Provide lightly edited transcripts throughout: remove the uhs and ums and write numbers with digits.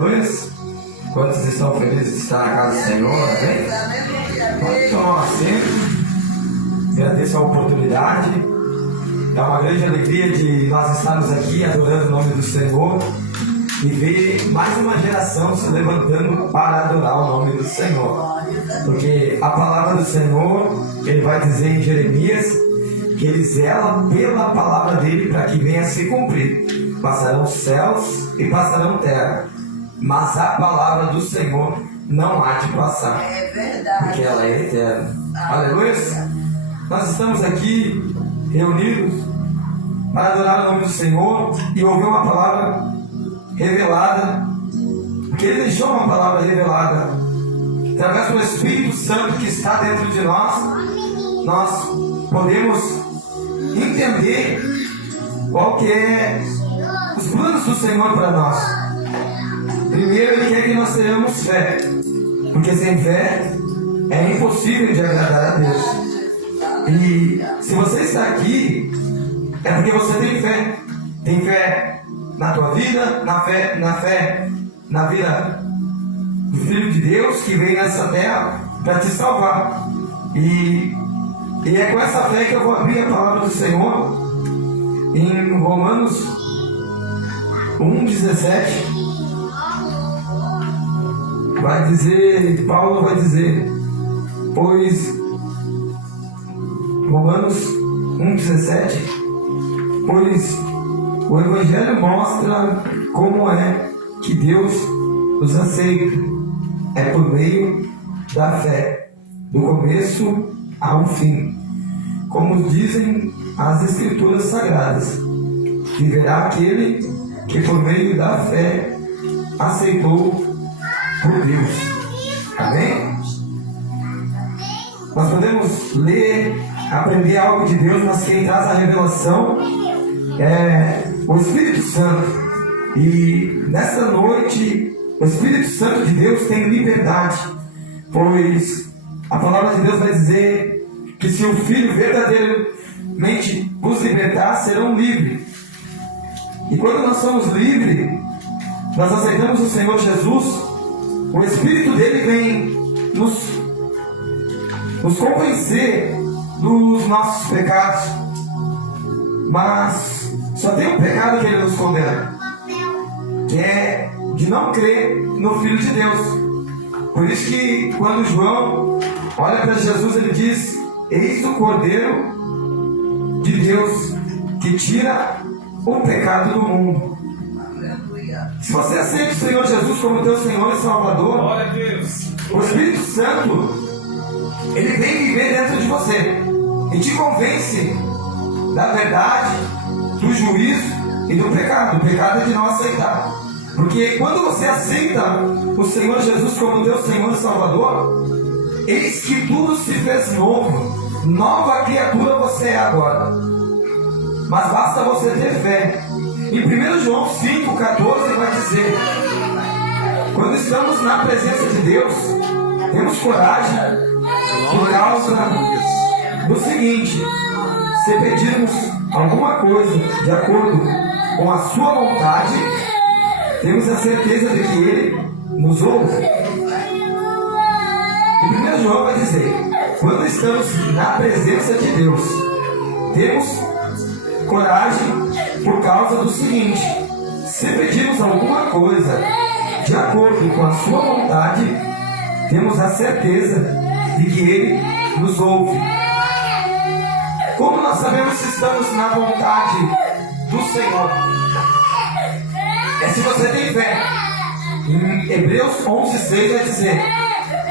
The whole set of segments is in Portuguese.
Quantos estão felizes de estar na casa do Senhor? Amém? Então, sempre agradeço a oportunidade. É uma grande alegria de nós estarmos aqui adorando o nome do Senhor e ver mais uma geração se levantando para adorar o nome do Senhor. Porque a palavra do Senhor, ele vai dizer em Jeremias que ele zela pela palavra dele para que venha se cumprir. Passarão céus e passarão terra, mas a palavra do Senhor não há de passar. É verdade. Porque ela é eterna. Aleluia. Nós estamos aqui reunidos para adorar o nome do Senhor e ouvir uma palavra revelada. Porque Ele deixou uma palavra revelada. Através do Espírito Santo que está dentro de nós podemos entender qual que é os planos do Senhor para nós. Primeiro, Ele quer que nós tenhamos fé, porque sem fé é impossível de agradar a Deus. E se você está aqui, é porque você tem fé. Tem fé na tua vida, na fé na vida do Filho de Deus que veio nessa terra para te salvar. E é com essa fé que eu vou abrir a palavra do Senhor em Romanos 1,17. Vai dizer, Paulo vai dizer, pois, Romanos 1,17, pois o Evangelho mostra como é que Deus nos aceita, é por meio da fé, do começo ao fim. Como dizem as Escrituras Sagradas, viverá aquele que por meio da fé aceitou por Deus. Amém? Nós podemos ler, aprender algo de Deus, mas quem traz a revelação é o Espírito Santo. E nesta noite, o Espírito Santo de Deus tem liberdade, pois a palavra de Deus vai dizer que se o Filho verdadeiramente vos libertar, serão livres. E quando nós somos livres, nós aceitamos o Senhor Jesus. O Espírito dele vem nos convencer dos nossos pecados. Mas só tem um pecado que ele nos condena, que é de não crer no Filho de Deus. Por isso que quando João olha para Jesus, ele diz: eis o Cordeiro de Deus que tira o pecado do mundo. Se você aceita o Senhor Jesus como teu Senhor e Salvador, glória a Deus, o Espírito Santo, ele vem viver dentro de você e te convence da verdade, do juízo e do pecado. O pecado é de não aceitar. Porque quando você aceita o Senhor Jesus como teu Senhor e Salvador, eis que tudo se fez novo. Nova criatura você é agora. Mas basta você ter fé. Em 1 João 5,14 vai dizer: quando estamos na presença de Deus, temos coragem por causa do seguinte: se pedirmos alguma coisa de acordo com a sua vontade, temos a certeza de que Ele nos ouve. Em 1 João vai dizer: quando estamos na presença de Deus, temos coragem por causa do seguinte: se pedirmos alguma coisa de acordo com a sua vontade, temos a certeza de que Ele nos ouve. Como nós sabemos se estamos na vontade do Senhor? É se você tem fé. Em Hebreus 11,6 vai dizer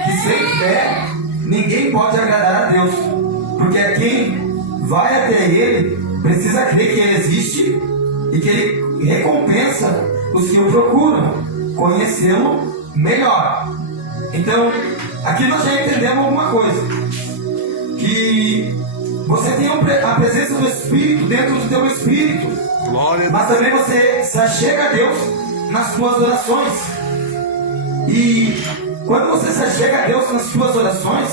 que sem fé ninguém pode agradar a Deus, porque quem vai até Ele precisa crer que Ele existe e que Ele recompensa os que o procuram conhecê-lo melhor. Então, aqui nós já entendemos alguma coisa, que você tem a presença do Espírito dentro do teu Espírito, mas também você se achega a Deus nas suas orações. E quando você se achega a Deus nas suas orações,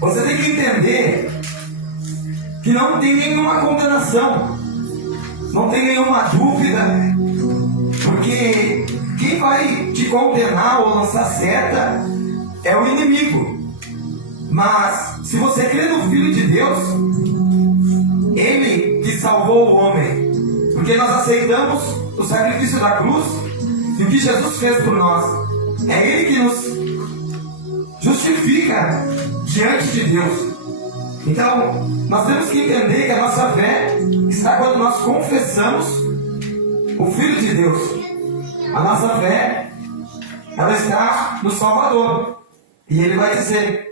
você tem que entender que não tem nenhuma condenação, não tem nenhuma dúvida, porque Porque quem vai te condenar ou lançar seta é o inimigo. Mas se você crê no Filho de Deus, Ele que salvou o homem, porque nós aceitamos o sacrifício da cruz e o que Jesus fez por nós. É Ele que nos justifica diante de Deus. Então, nós temos que entender que a nossa fé está quando nós confessamos o Filho de Deus. A nossa fé, ela está no Salvador. E Ele vai dizer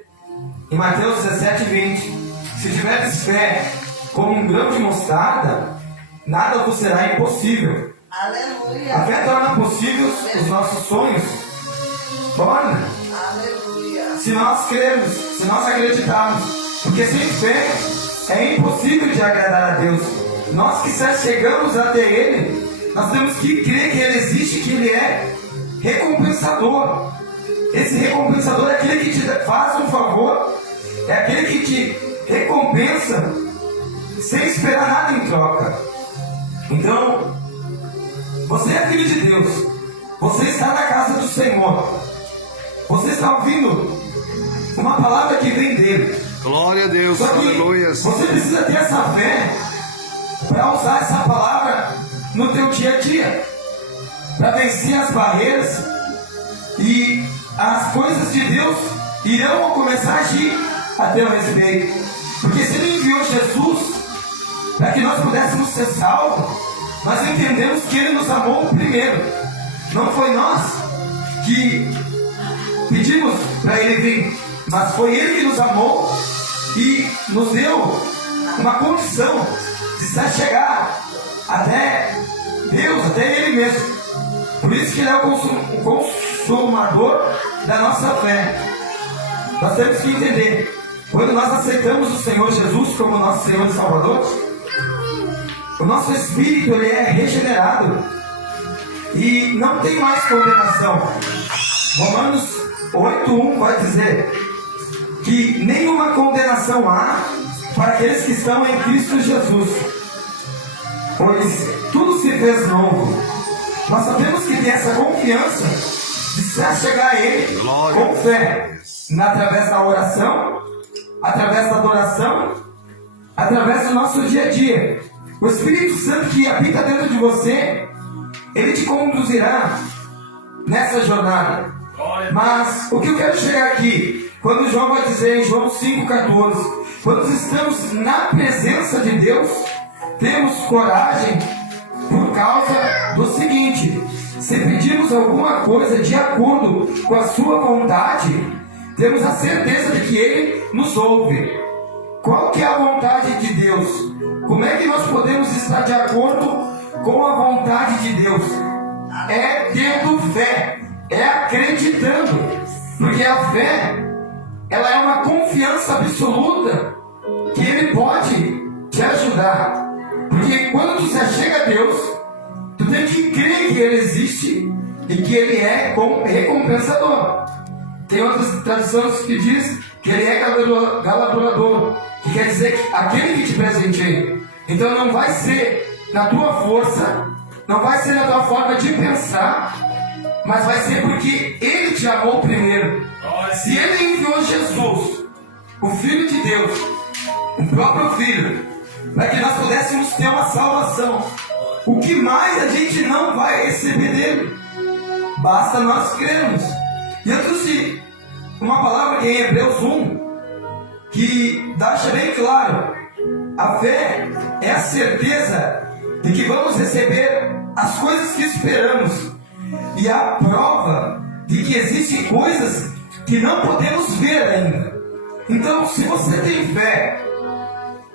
em Mateus 17:20: se tiveres fé como um grão de mostarda, nada vos será impossível. Aleluia. A fé torna possíveis os nossos sonhos. Torna. Aleluia. Se nós crermos, se nós acreditarmos. Porque sem fé é impossível de agradar a Deus. Nós que chegamos até Ele, nós temos que crer que Ele existe, que Ele é recompensador. Esse recompensador é aquele que te faz um favor, é aquele que te recompensa sem esperar nada em troca. Então, você é filho de Deus, você está na casa do Senhor, você está ouvindo uma palavra que vem dele. Glória a Deus, Só que aleluia. você precisa ter essa fé para usar essa palavra no teu dia a dia, para vencer as barreiras, e as coisas de Deus irão começar a agir a teu respeito. Porque se Ele enviou Jesus para que nós pudéssemos ser salvos, nós entendemos que Ele nos amou primeiro. Não foi nós que pedimos para Ele vir, mas foi Ele que nos amou e nos deu uma condição de se chegar até Deus, até Ele mesmo. Por isso que Ele é o consumador da nossa fé. Nós temos que entender, quando nós aceitamos o Senhor Jesus como nosso Senhor e Salvador, o nosso espírito ele é regenerado e não tem mais condenação. Romanos 8:1 vai dizer que nenhuma condenação há para aqueles que estão em Cristo Jesus, pois tudo se fez novo. Nós só temos que ter essa confiança de se chegar a Ele com fé, através da oração, através da adoração, através do nosso dia a dia. O Espírito Santo que habita dentro de você, Ele te conduzirá nessa jornada. Mas o que eu quero chegar aqui, quando João vai dizer em João 5,14, quando estamos na presença de Deus, temos coragem por causa do seguinte: se pedimos alguma coisa de acordo com a sua vontade, temos a certeza de que Ele nos ouve. Qual que é a vontade de Deus? Como é que nós podemos estar de acordo com a vontade de Deus? É tendo fé, é acreditando, porque a fé, ela é uma confiança absoluta que Ele pode te ajudar. Porque quando tu se achega a Deus, tu tem que crer que Ele existe e que Ele é recompensador. Tem outras traduções que diz que Ele é galardoador, que quer dizer que aquele que te presenteia. Então não vai ser na tua força, não vai ser na tua forma de pensar, mas vai ser porque Ele te amou primeiro. Se Ele enviou Jesus, o Filho de Deus, o próprio Filho, para que nós pudéssemos ter uma salvação, o que mais a gente não vai receber dele? Basta nós crermos. E eu trouxe uma palavra que é em Hebreus 1, que deixa bem claro: a fé é a certeza de que vamos receber as coisas que esperamos, e a prova de que existem coisas que não podemos ver ainda. Então, se você tem fé,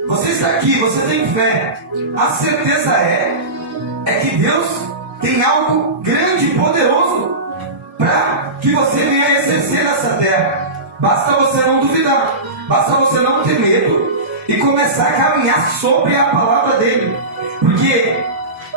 você está aqui, você tem fé, a certeza é que Deus tem algo grande e poderoso para que você venha a exercer nessa terra. Basta você não duvidar, basta você não ter medo e começar a caminhar sobre a palavra dele. Porque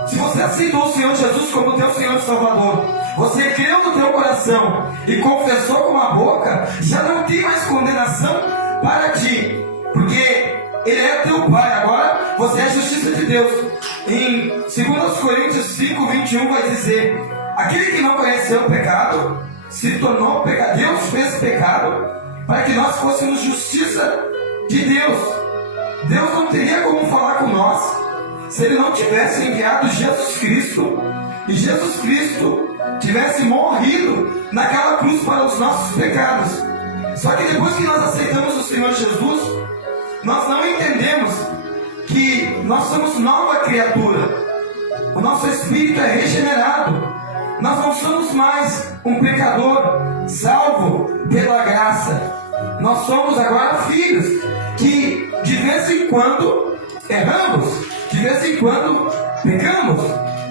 se você aceitou o Senhor Jesus como teu Senhor e Salvador, você creu no teu coração e confessou com a boca, já não tem mais condenação para ti, porque Ele é teu Pai. Agora você é a justiça de Deus. Em 2 Coríntios 5:21 vai dizer Aquele que não conheceu o pecado se tornou pecado. Deus fez pecado para que nós fôssemos justiça de Deus. Deus não teria como falar com nós se Ele não tivesse enviado Jesus Cristo e Jesus Cristo tivesse morrido naquela cruz para os nossos pecados. Só que depois que nós aceitamos o Senhor Jesus, nós não entendemos que nós somos nova criatura. O nosso espírito é regenerado. Nós não somos mais um pecador salvo pela graça. Nós somos agora filhos que de vez em quando erramos, de vez em quando pecamos,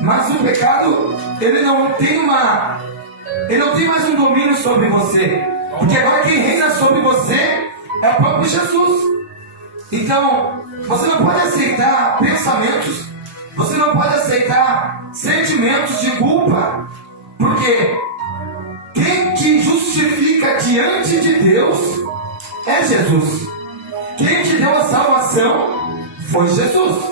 mas o pecado ele não tem mais um domínio sobre você, porque agora quem reina sobre você é o próprio Jesus. Então você não pode aceitar pensamentos, você não pode aceitar sentimentos de culpa, porque quem te justifica diante de Deus é Jesus. Quem te deu a salvação foi Jesus.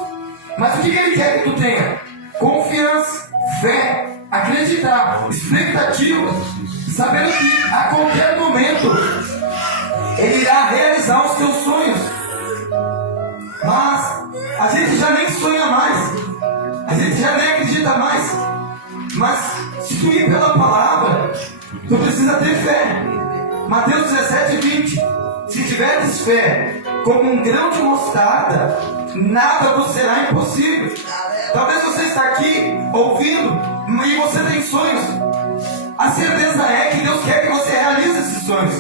Mas o que Ele quer que tu tenha? Confiança, fé, acreditar, expectativa, sabendo que a qualquer momento Ele irá realizar os teus sonhos. Mas a gente já nem sonha mais, a gente já nem acredita mais. Mas se tu ir pela palavra, tu precisa ter fé. Mateus 17:20. Se tiveres fé como um grão de mostarda, nada vos será impossível. Talvez você está aqui ouvindo e você tem sonhos. A certeza é que Deus quer que você realize esses sonhos.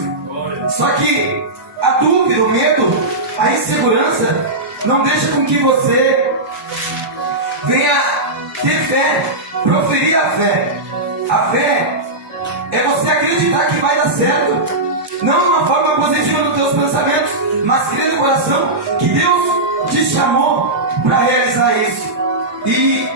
Só que a dúvida, o medo, a insegurança não deixa com que você venha ter fé, proferir a fé. A fé é você acreditar que vai dar certo. Não de uma forma positiva nos teus pensamentos, mas crer no coração que Deus te chamou para realizar isso. E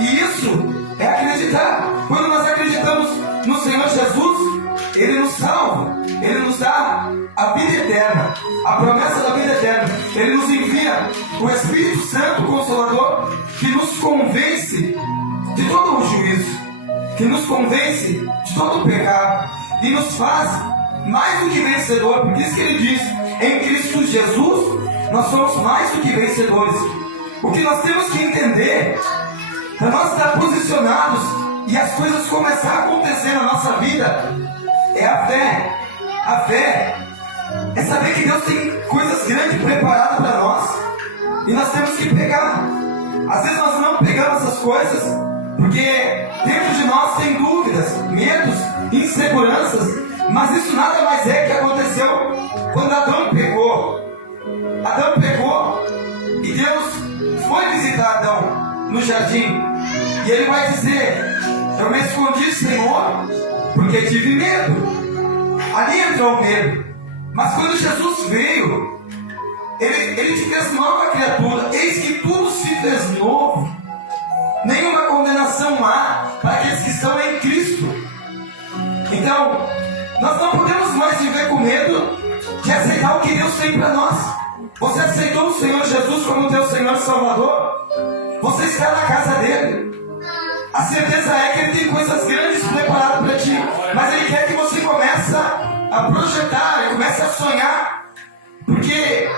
isso é acreditar. Quando nós acreditamos no Senhor Jesus, Ele nos salva, Ele nos dá a vida eterna, a promessa da vida eterna. Ele nos envia o Espírito Santo Consolador, que nos convence de todo o juízo, que nos convence de todo o pecado e nos faz mais do que vencedor. Por isso que Ele diz: em Cristo Jesus nós somos mais do que vencedores. O que nós temos que entender, para nós estar posicionados e as coisas começarem a acontecer na nossa vida, é a fé. A fé é saber que Deus tem coisas grandes preparadas para nós e nós temos que pegar. Às vezes nós não pegamos essas coisas porque dentro de nós tem dúvidas, medos, inseguranças. Mas isso nada mais é que aconteceu quando Adão pecou. Adão pecou e Deus foi visitar Adão no jardim. E ele vai dizer: eu me escondi, Senhor, porque tive medo. Ali entrou o medo. Mas quando Jesus veio, ele te fez nova criatura. Eis que tudo se fez novo. Nenhuma condenação há para aqueles que estão em Cristo. Então, nós não podemos mais viver com medo de aceitar o que Deus tem para nós. Você aceitou o Senhor Jesus como teu Senhor e Salvador? Você está na casa dele. A certeza é que Ele tem coisas grandes preparadas para ti. Mas Ele quer que você comece a projetar, comece a sonhar. Porque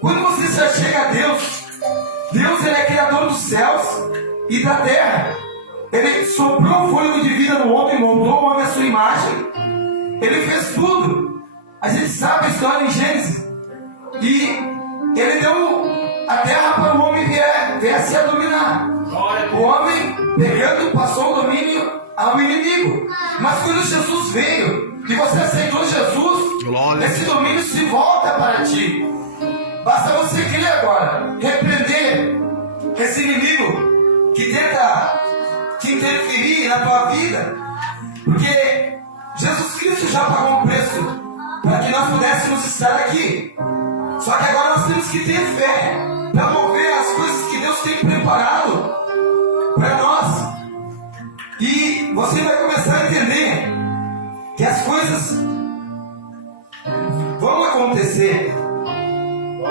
quando você já chega a Deus, Deus Ele é Criador dos céus e da terra. Ele soprou o fôlego de vida no homem, moldou o homem à sua imagem. Ele fez tudo. A gente sabe a história em Gênesis. E Ele deu a terra para o homem viesse a dominar. O homem, pegando, passou o domínio ao inimigo. Mas quando Jesus veio e você aceitou Jesus, esse domínio se volta para ti. Basta você crer agora, repreender esse inimigo que tenta te interferir na tua vida. Porque Jesus Cristo já pagou um preço para que nós pudéssemos estar aqui. Só que agora nós temos que ter fé para mover as coisas que Deus tem preparado para nós. E você vai começar a entender que as coisas vão acontecer.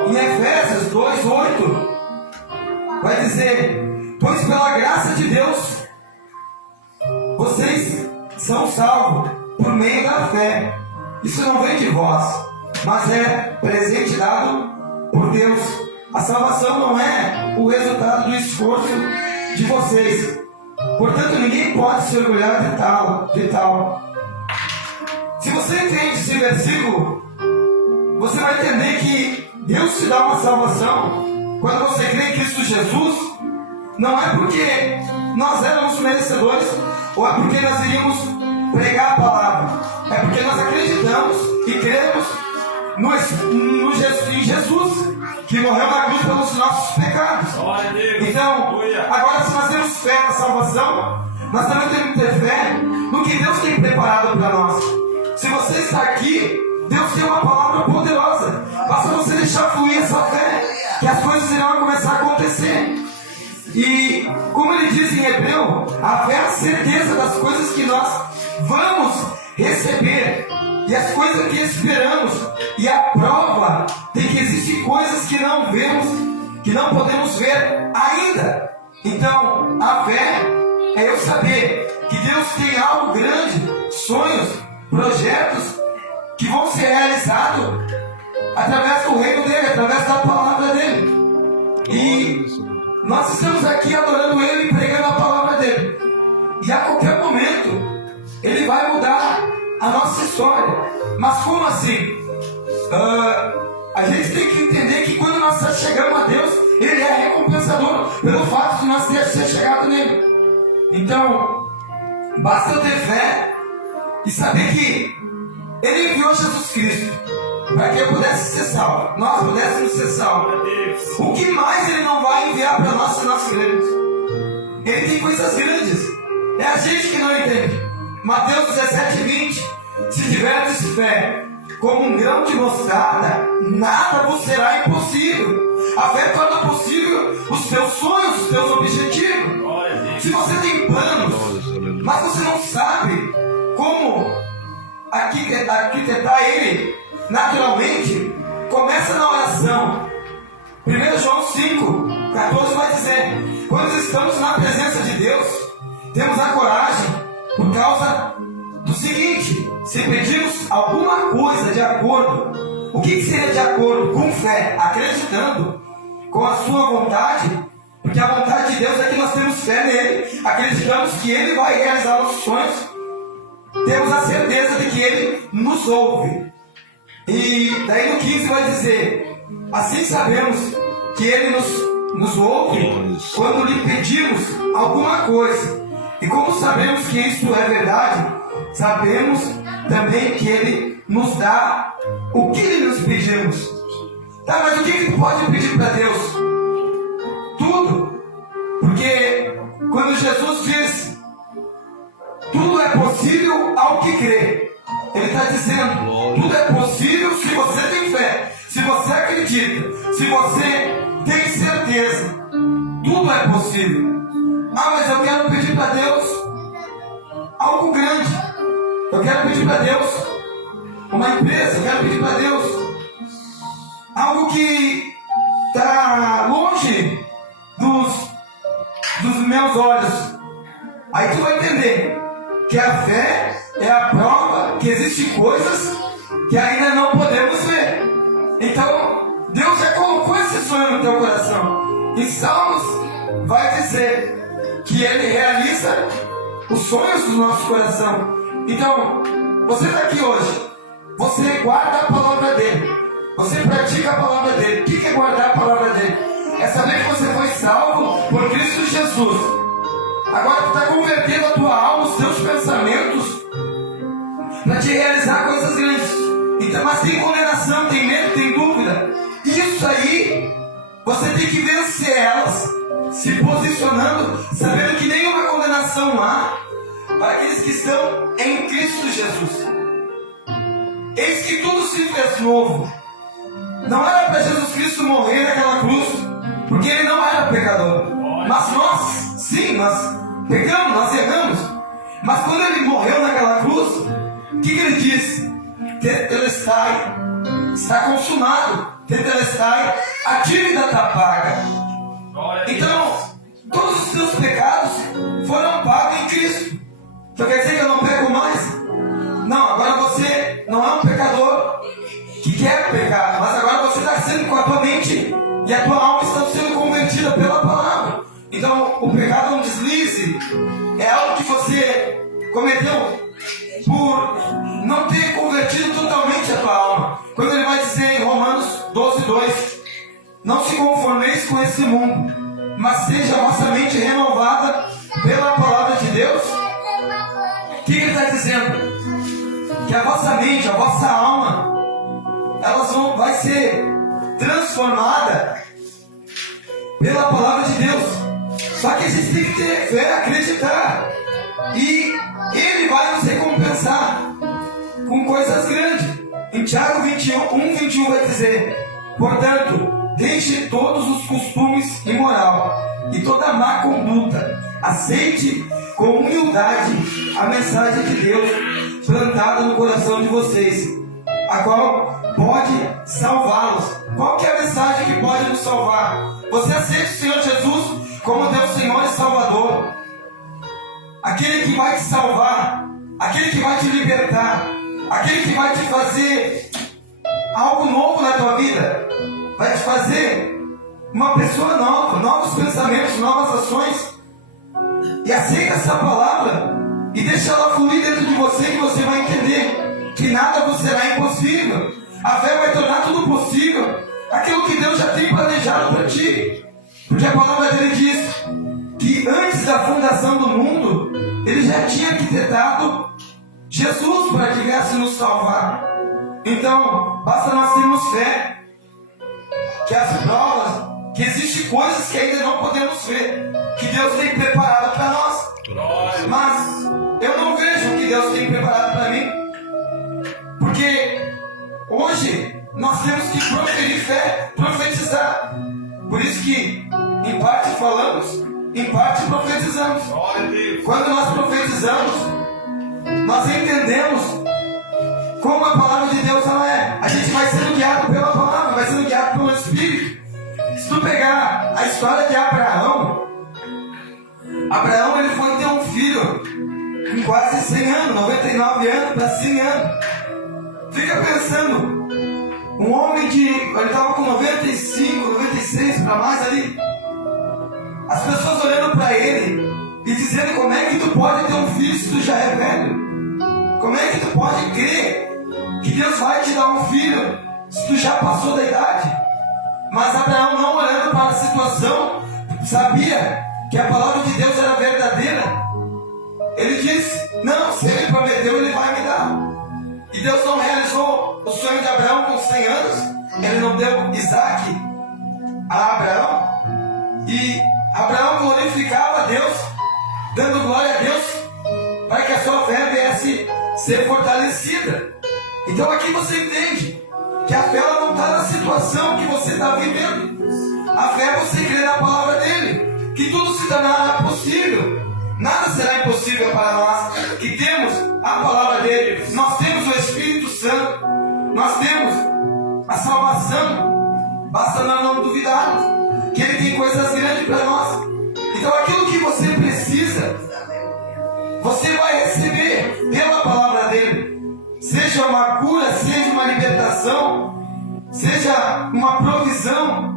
Em Efésios 2:8 vai dizer: pois pela graça de Deus você vocês são salvos por meio da fé. Isso não vem de vós, mas é presente dado por Deus. A salvação não é o resultado do esforço de vocês. Portanto, ninguém pode se orgulhar de tal. Se você entende esse versículo, você vai entender que Deus te dá uma salvação quando você crê em Cristo Jesus. Não é porque nós éramos merecedores ou é porque nós iríamos pregar a palavra. É porque nós acreditamos e cremos em Jesus, que morreu na cruz pelos nossos pecados. Então, agora, se nós temos fé na salvação, nós também temos que ter fé no que Deus tem preparado para nós. Se você está aqui, Deus tem uma palavra poderosa. Basta você deixar fluir essa fé, que as coisas irão começar a acontecer. E como ele diz em Hebreu, a fé é a certeza das coisas que nós vamos receber e as coisas que esperamos, e a prova de que existem coisas que não vemos, que não podemos ver ainda. Então, a fé é eu saber que Deus tem algo grande, sonhos, projetos que vão ser realizados através do reino dele, através da palavra dele. E nós estamos aqui adorando ele e pregando a palavra dele. E a qualquer momento ele vai mudar a nossa história. Mas como assim? A gente tem que entender que quando nós chegamos a Deus, ele é recompensador pelo fato de nós ter chegado nele. Então, basta eu ter fé e saber que ele enviou Jesus Cristo para que eu pudesse ser salvo, nós pudéssemos ser salvos. O que mais ele não vai enviar para nós se nós cremos? Ele tem coisas grandes, é a gente que não entende. Mateus 17:20: se tiverdes fé como um grão de mostarda, nada vos será impossível. A fé torna possível os teus sonhos, os teus objetivos. Se você tem planos, mas você não sabe como arquitetar ele naturalmente, começa na oração. 1 João 5:14 vai dizer: quando estamos na presença de Deus, temos a coragem por causa do seguinte: se pedirmos alguma coisa de acordo, o que seria de acordo? Com fé, acreditando, com a sua vontade, porque a vontade de Deus é que nós temos fé nele, acreditamos que ele vai realizar nossos sonhos, temos a certeza de que ele nos ouve. E daí no 15 vai dizer: assim sabemos que ele nos ouve quando lhe pedimos alguma coisa. E como sabemos que isso é verdade, sabemos também que ele nos dá o que lhe nos pedimos. Tá, mas o que tu pode pedir para Deus? Tudo. Porque quando Jesus diz tudo é possível ao que crê, ele está dizendo, tudo é possível se você tem fé, se você acredita, se você tem certeza. Tudo é possível. Ah, mas eu quero pedir para Deus algo grande. Eu quero pedir para Deus uma empresa. Eu quero pedir para Deus algo que está longe dos meus olhos. Aí tu vai entender que a fé é a prova que existem coisas que ainda não podemos ver. Então, Deus já colocou esse sonho no teu coração. Em Salmos vai dizer que ele realiza os sonhos do nosso coração. Então, você está aqui hoje, você guarda a palavra dele, você pratica a palavra dele. O que é guardar a palavra dele? É saber que você foi salvo por Cristo Jesus. Agora tu está convertendo a tua alma, os teus pensamentos, para te realizar coisas grandes. Então, mas tem condenação, tem medo, tem dúvida. Isso aí, você tem que vencer elas, se posicionando, sabendo que nenhuma condenação há para aqueles que estão em Cristo Jesus. Eis que tudo se fez novo. Não era para Jesus Cristo morrer naquela cruz, porque ele não era pecador. Mas nós, sim, nós pecamos, nós erramos. Mas quando ele morreu naquela cruz, o que ele disse? Tetelestai, está consumado. Tetelestai, a dívida está paga. Então, todos os teus pecados foram pagos em Cristo. Então quer dizer que eu não peco mais? Não, agora você não é um pecador que quer pecar, mas agora você está sendo com a tua mente e a tua alma está sendo convertida pela palavra. Então o pecado é um deslize, é algo que você cometeu por não ter convertido totalmente a tua alma. Quando ele vai dizer em Romanos 12:2, não se conformeis com esse mundo, mas seja a vossa mente renovada pela palavra de Deus. O que ele está dizendo? Que a vossa mente, a vossa alma, vai ser transformada pela palavra de Deus. Só que a gente tem que ter fé, acreditar. E Ele vai nos recompensar com coisas grandes. Em Tiago 1:21 vai dizer: portanto, deixe todos os costumes imoral e toda má conduta. Aceite com humildade a mensagem de Deus plantada no coração de vocês, a qual pode salvá-los. Qual que é a mensagem que pode nos salvar? Você aceita o Senhor Jesus como teu Senhor e Salvador, aquele que vai te salvar, aquele que vai te libertar, aquele que vai te fazer algo novo na tua vida, vai te fazer uma pessoa nova, novos pensamentos, novas ações. E aceita essa palavra e deixa ela fluir dentro de você, que você vai entender que nada vos será impossível. A fé vai tornar tudo possível, aquilo que Deus já tem planejado para ti. Porque a palavra dele diz que antes da fundação do mundo, ele já tinha arquitetado Jesus para que viesse nos salvar. Então, basta nós termos fé que as provas, que existem coisas que ainda não podemos ver, que Deus tem preparado para nós. Mas eu não vejo o que Deus tem preparado para mim, porque hoje nós temos que proferir fé, profetizar. Por isso que em parte falamos, em parte profetizamos. Quando nós profetizamos, nós entendemos como a palavra de Deus ela é. A gente vai sendo guiado pela palavra, vai sendo guiado pelo Espírito. Se tu pegar a história de Abraão, ele foi ter um filho com quase 100 anos, 99 anos para 100 anos. Fica pensando, um homem ele estava com 95, 96 para mais ali. As pessoas olhando para ele e dizendo: como é que tu pode ter um filho se tu já é velho? Como é que tu pode crer que Deus vai te dar um filho se tu já passou da idade? Mas Abraão, não olhando para a situação, sabia que a palavra de Deus era verdadeira. Ele disse: não, se ele prometeu, ele vai me dar. E Deus não realizou o sonho de Abraão com 100 anos. Ele não deu Isaac a Abraão. E Abraão glorificava a Deus, dando glória a Deus, para que a sua fé viesse ser fortalecida. Então aqui você entende que a fé ela não está na situação que você está vivendo. A fé é você crer na palavra dele, que tudo se tornará possível. Nada será impossível para nós que temos a palavra dele. Nós temos o Espírito Santo, nós temos a salvação. Basta nós não duvidarmos que ele tem coisas grandes para nós. Então aquilo que você precisa, você vai receber pela palavra dele. Seja uma cura, seja uma libertação, seja uma provisão,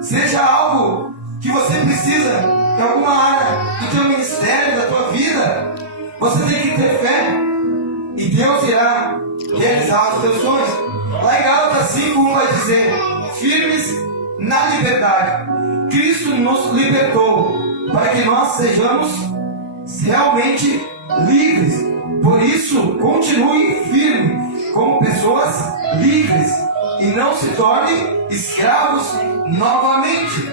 seja algo que você precisa em alguma área do teu ministério, da tua vida. Você tem que ter fé e Deus irá realizar os teus sonhos. Lá em Gálatas 5:1 vai dizer: firmes na liberdade, Cristo nos libertou para que nós sejamos realmente livres. Por isso, continue firme como pessoas livres e não se tornem escravos novamente.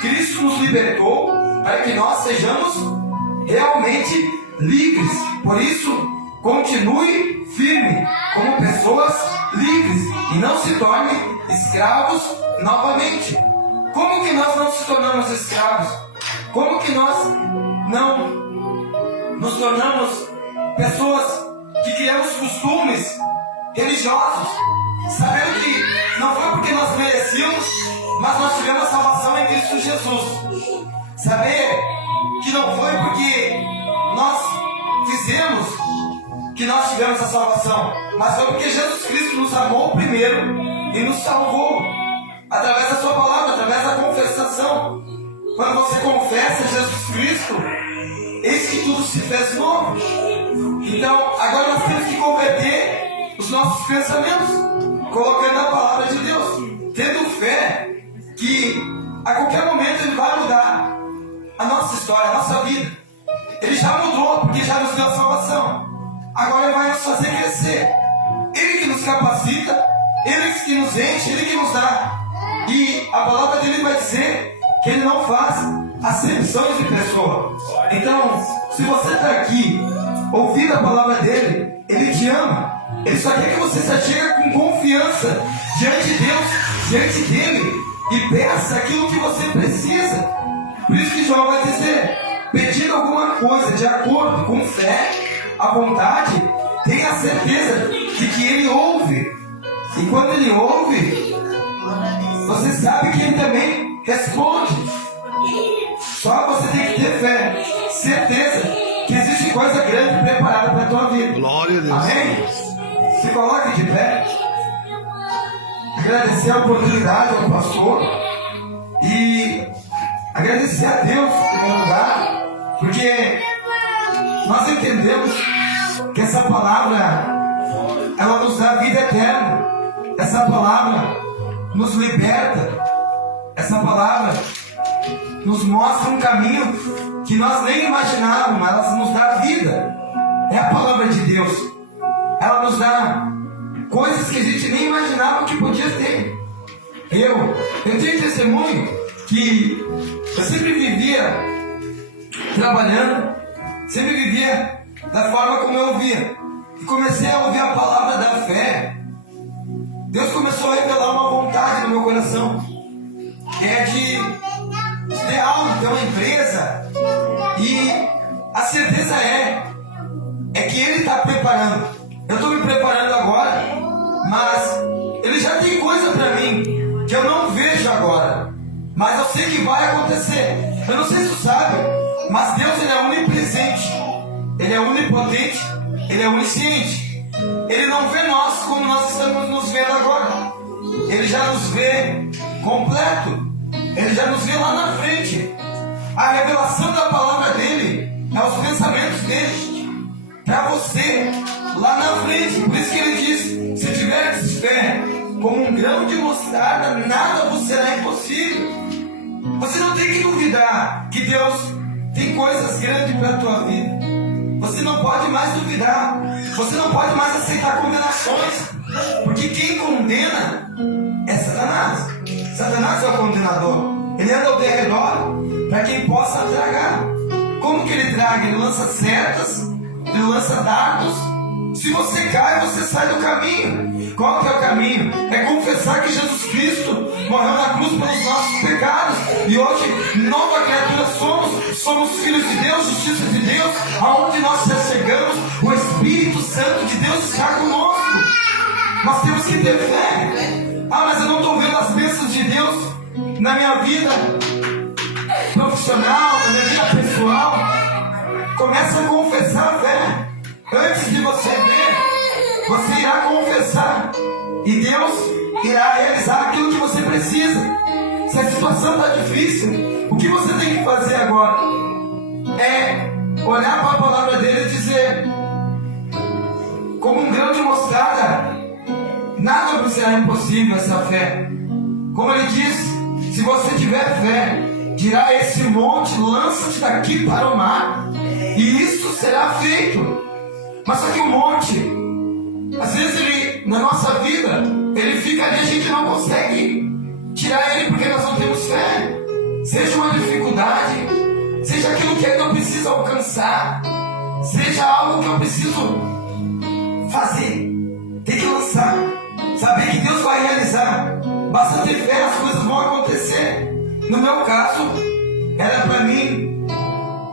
Cristo nos libertou para que nós sejamos realmente livres. Por isso, continue firme como pessoas livres e não se tornem escravos novamente. Como que nós não se tornamos escravos? Como que nós não nos tornamos pessoas que criamos costumes religiosos, sabendo que não foi porque nós merecíamos, mas nós tivemos a salvação em Cristo Jesus? Saber que não foi porque nós fizemos que nós tivemos a salvação, mas foi porque Jesus Cristo nos amou primeiro e nos salvou através da sua palavra, através da confessação. Quando você confessa Jesus Cristo, eis que tudo se fez novo. Então, agora nós temos que converter os nossos pensamentos, colocando a palavra de Deus, tendo fé que a qualquer momento Ele vai mudar a nossa história, a nossa vida. Ele já mudou, porque já nos deu a salvação. Agora Ele vai nos fazer crescer. Ele que nos capacita, Ele que nos enche, Ele que nos dá. E a palavra dele vai dizer que Ele não faz acepções de pessoa. Então, se você está aqui ouvindo a palavra dele, Ele te ama. Ele só quer que você se chega com confiança diante de Deus, diante dele, e peça aquilo que você precisa. Por isso que João vai dizer: pedindo alguma coisa de acordo com fé, a vontade, tenha a certeza de que Ele ouve. E quando Ele ouve, você sabe que Ele também responde. Só você tem que ter fé, certeza que existe coisa grande preparada para a tua vida. Glória a Deus. Amém? Se coloque de pé. Agradecer a oportunidade ao pastor e agradecer a Deus em primeiro lugar, porque nós entendemos que essa palavra, ela nos dá vida eterna. Essa palavra nos liberta. Essa palavra nos mostra um caminho que nós nem imaginávamos. Ela nos dá vida. É a palavra de Deus. Ela nos dá coisas que a gente nem imaginava que podia ter. Eu tenho testemunho que eu sempre vivia trabalhando, sempre vivia da forma como eu ouvia. E comecei a ouvir a palavra da fé. Deus começou a revelar uma vontade no meu coração, que é de ter algo, ter uma empresa. E a certeza é que Ele está preparando. Eu estou me preparando agora, mas Ele já tem coisa para mim que eu não vejo agora, mas eu sei que vai acontecer. Eu não sei se tu sabe, mas Deus, Ele é onipresente, Ele é onipotente, Ele é onisciente. Ele não vê nós como nós estamos nos vendo agora. Ele já nos vê completo. Ele já nos vê lá na frente. A revelação da palavra dele é os pensamentos dele para você lá na frente. Por isso que ele diz: se tiveres fé como um grão de mostarda, nada vos será impossível. Você não tem que duvidar que Deus tem coisas grandes para a tua vida. Você não pode mais duvidar. Você não pode mais aceitar condenações, porque quem condena é Satanás. Satanás é o condenador. Ele anda ao derredor para quem possa tragar. Como que ele traga? Ele lança setas, ele lança dardos. Se você cai, você sai do caminho. Qual que é o caminho? É confessar que Jesus Cristo morreu na cruz pelos nossos pecados, e hoje nova criatura somos filhos de Deus, justiça de Deus. Aonde nós chegamos, o Espírito Santo de Deus está conosco. Nós temos que ter fé. Ah, mas eu não estou vendo as bênçãos de Deus na minha vida profissional, na minha vida pessoal. Começa a confessar a fé. Antes de você ver, você irá confessar, e Deus irá realizar aquilo que você precisa. Se a situação está difícil, o que você tem que fazer agora é olhar para a palavra dele e dizer: como um grão de mostarda, nada vos será impossível essa fé. Como ele diz: se você tiver fé, dirá a esse monte: lança-te daqui para o mar, e isso será feito. Mas só que o monte, às vezes ele, na nossa vida, ele fica ali, a gente não consegue tirar ele porque nós não temos fé. Seja uma dificuldade, seja aquilo que eu preciso alcançar, seja algo que eu preciso fazer, tem que lançar, saber que Deus vai realizar. Basta ter fé, as coisas vão acontecer. No meu caso, era para mim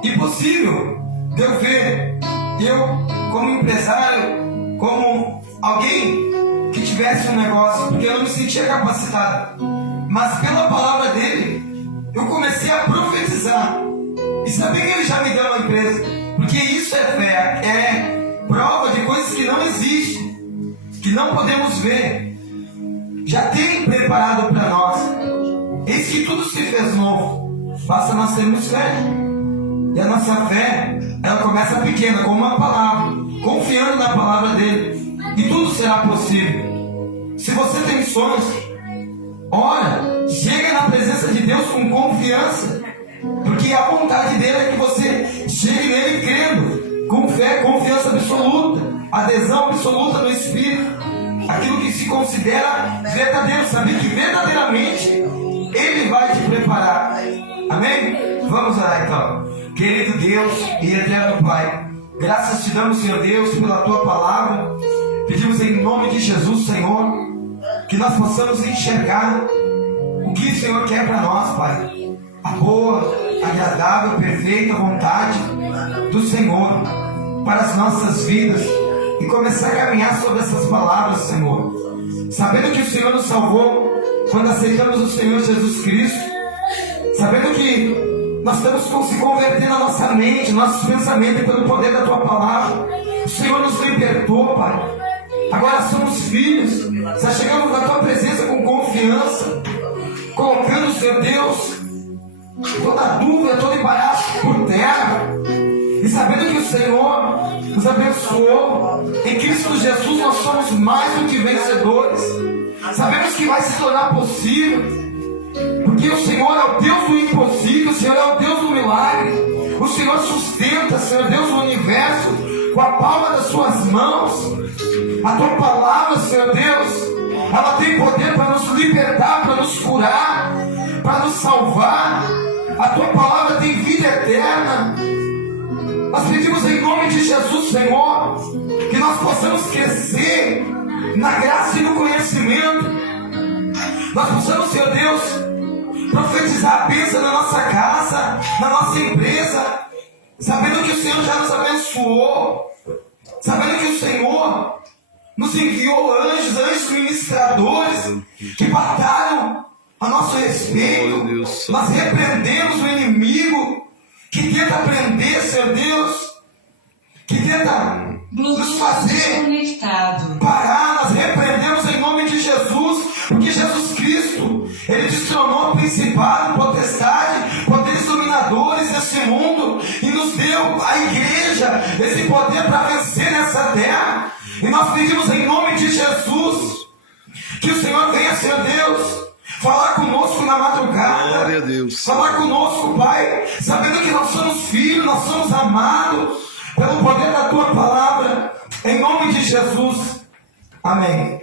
impossível de eu ver eu, como empresário, como alguém que tivesse um negócio, porque eu não me sentia capacitado. Mas pela palavra dele, eu comecei a profetizar e saber que ele já me deu uma empresa, porque isso é fé, é existe, que não podemos ver, já tem preparado para nós. Eis que tudo se fez novo, basta nós termos fé. E a nossa fé, ela começa pequena, com uma palavra, confiando na palavra dele, e tudo será possível. Se você tem sonhos, ora, chega na presença de Deus com confiança, porque a vontade dele é que você chegue nele crendo, com fé, confiança absoluta, adesão absoluta no Espírito, aquilo que se considera verdadeiro, saber que verdadeiramente ele vai te preparar. Amém? Vamos orar então. Querido Deus e eterno Pai, graças te damos, Senhor Deus, pela tua palavra. Pedimos em nome de Jesus, Senhor, que nós possamos enxergar o que o Senhor quer para nós, Pai. A boa, agradável, perfeita vontade do Senhor para as nossas vidas, e começar a caminhar sobre essas palavras, Senhor, sabendo que o Senhor nos salvou quando aceitamos o Senhor Jesus Cristo, sabendo que nós estamos se convertendo na nossa mente, nossos pensamentos, pelo poder da tua palavra. O Senhor nos libertou, Pai. Agora somos filhos, já chegamos na tua presença com confiança, colocando, Senhor Deus, toda dúvida, todo embaraço por terra, e sabendo que o Senhor nos abençoou. Em Cristo Jesus nós somos mais do que vencedores. Sabemos que vai se tornar possível, porque o Senhor é o Deus do impossível, o Senhor é o Deus do milagre. O Senhor sustenta, Senhor Deus do universo, com a palma das suas mãos. A tua palavra, Senhor Deus, ela tem poder para nos libertar, para nos curar, para nos salvar. A tua palavra tem vida eterna. Nós pedimos em nome de Jesus, Senhor, que nós possamos crescer na graça e no conhecimento. Nós possamos, Senhor Deus, profetizar a bênção na nossa casa, na nossa empresa, sabendo que o Senhor já nos abençoou, sabendo que o Senhor nos enviou anjos ministradores que batalham a nosso respeito. Nós repreendemos o inimigo que tenta prender, Senhor Deus, que tenta nos fazer parar. Nós repreendemos em nome de Jesus, porque Jesus Cristo, Ele destronou o principado, potestade, poderes dominadores desse mundo, e nos deu a igreja, esse poder para vencer nessa terra. E nós pedimos em nome de Jesus, que o Senhor venha, Senhor Deus, falar conosco na madrugada. Glória a Deus. Falar conosco, Pai, sabendo que nós somos filhos, nós somos amados pelo poder da tua palavra, em nome de Jesus. Amém.